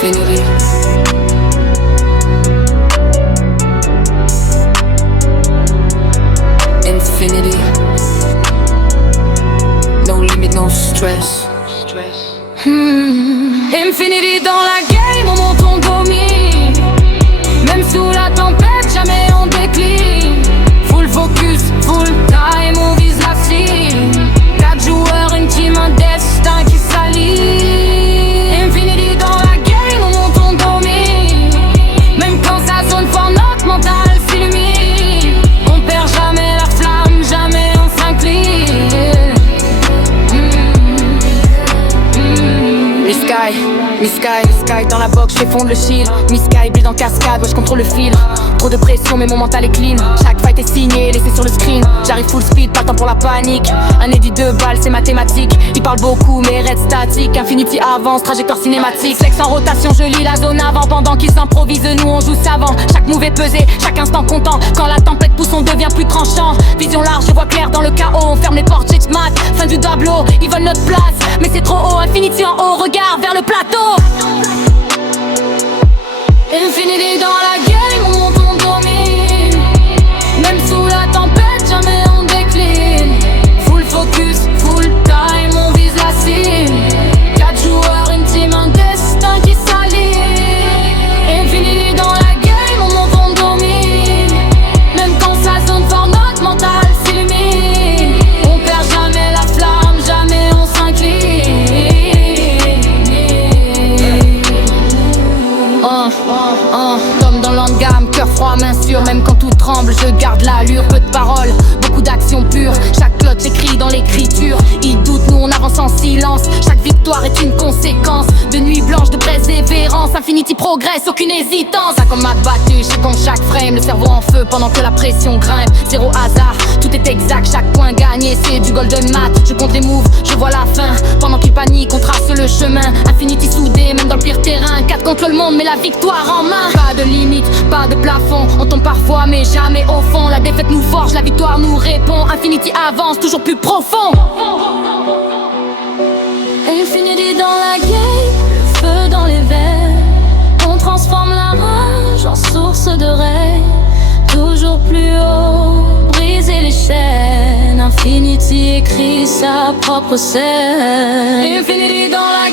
Infinity. Infinity. No limit, no stress. Infinity dans la game, on monte, on domine. Même sous la tempête, jamais on décline. Full focus, full time, on vise la cible. 4 joueurs, une team, un destin qui s'allie. Infinity dans la game, on monte, on domine. Même quand ça zone fort, notre mental s'illumine. On perd jamais la flamme, jamais on s'incline. Miss Sky dans la box, j'fais fondre le shield. Miss Sky, bleed en cascade, ouais je contrôle le fil. Trop de pression mais mon mental est clean. Chaque fight est signé, laissé sur le screen. J'arrive full speed, pas le temps pour la panique. Un edit de balles, c'est mathématique. Il parle beaucoup mais reste statique. Infinity avance, trajectoire cinématique. Sexe en rotation, je lis la zone avant. Pendant qu'ils s'improvisent, nous on joue savant. Chaque move est pesé, chaque instant comptant. Quand la tempête pousse, on devient plus tranchant. Vision large, je vois clair dans le chaos. On ferme les portes, checkmate, fin du tableau. Ils veulent notre place, mais c'est trop haut. Infinity en haut, regarde vers le plateau. Infinity dans la game, on monte, on domine. Même sous la tempête, jamais on décline. Full focus, full time, on vise la cible. 4 joueurs, une team, un destin qui s'allie. Infinity dans la game, on monte, on domine. Même quand ça zone fort, notre mental s'illumine. On perd jamais la flamme, jamais on s'incline. Comme dans l'endgame, cœur froid, main sûre. Même quand tout tremble, je garde l'allure. Peu de paroles, beaucoup d'actions pures. Chaque cloche écrit dans l'écriture. Ils doutent, nous on avance en silence. Chaque victoire est une conséquence de nuit blanche, de persévérance. Infinity progresse, aucune hésitance. Ça comme mat battu, je compte chaque frame. Le cerveau en feu pendant que la pression grimpe. Zéro hasard, tout est exact, chaque point gagné. C'est du golden mat, je compte les moves, je vois la fin. Pendant qu'ils paniquent, on trace le chemin. Infinity soudé, même dans le pire terrain. 4 contre le monde, mais la victoire en main. Pas de limite, pas de plafond. On tombe parfois, mais jamais au fond. La défaite nous forge, la victoire nous répond. Infinity avance, toujours plus profond. Infinity dans la game, le feu dans les veines. On transforme la rage en source de règne. Toujours plus haut, briser les chaînes. Infinity écrit sa propre scène. Infinity dans la